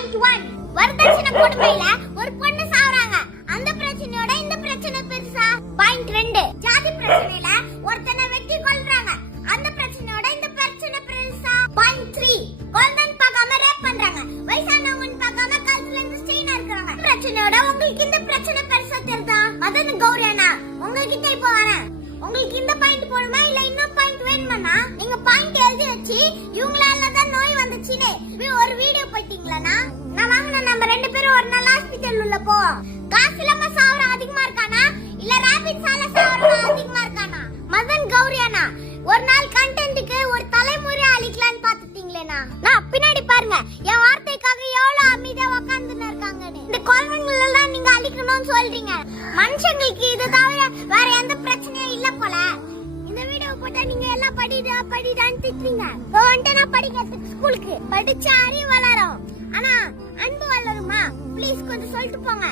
Point 1 வரதட்சணை கொடுமையில ஒரு பொண்ணு சாவறாங்க. அந்த பிரச்சனையோட இந்த பிரச்சனை பெருசா? பாயிண்ட் 2 ஜாதி பிரச்சனையில ஒருத்தனை வெட்டி கொல்றாங்க. அந்த பிரச்சனையோட இந்த பிரச்சனை பெருசா? பாயிண்ட் 3 குழந்தைன்னு பார்க்காம ரேப் பண்றாங்க. வயசானவங்கன்னு பார்க்காம கழுத்துல இருந்து செயின் அறுக்குறாங்க. பிரச்சனையோட உங்களுக்கு இந்த பிரச்சனை பெருசா தெரியுதா? அதான் கௌரி அண்ணா உங்ககிட்ட இப்போ வரேன். உங்களுக்கு இந்த பாயிண்ட் போடுமா இல்ல இன்னும் பாயிண்ட் வேணுமானா நீங்க பாயிண்ட் எழுதி வச்சு இவங்களால தான் நோய் வந்துச்சுன்னு ஒரு வீடியோ போட்டீங்களா? நான் வாங்கின நம்ம 2 பேரும் ஒரு நாள் ஹாஸ்பிடல் உள்ள போவோம். காசு இல்லாம சாவற அதிகமா இருக்கானா இல்ல ராபிட்ஸால சாவற அதிகமா இருக்கானா? மதன் கௌரி அண்ணா ஒரு நாள் கண்டென்ட்க்கு ஒரு தலைமுறை அழிக்கலாம்னு பாத்துட்டீங்களேனா? நான் பின்னாடி பாருங்க என் வார்த்தைக்காக எவ்வளவு அமைதியா உட்கார்ந்துன்னு இருக்காங்கன்னு. இந்த குழந்தைங்கள எல்லாம் நீங்க அழிக்கணும்னு சொல்றீங்க. மனுஷங்களுக்கு இது தவிர வேற எந்த பிரச்சனையும் இல்ல போல. இந்த வீடியோ போட்டா நீங்க எல்லாம் படிடான்னு திட்டுறீங்க. வந்துட்டு நான் படிக்கிறதுக்கு ஸ்கூலுக்கு படிச்சா அறிவு வளரும். ஆனா அன்பு வளருமா? ப்ளீஸ் கொஞ்சம் சொல்லிட்டு போங்க.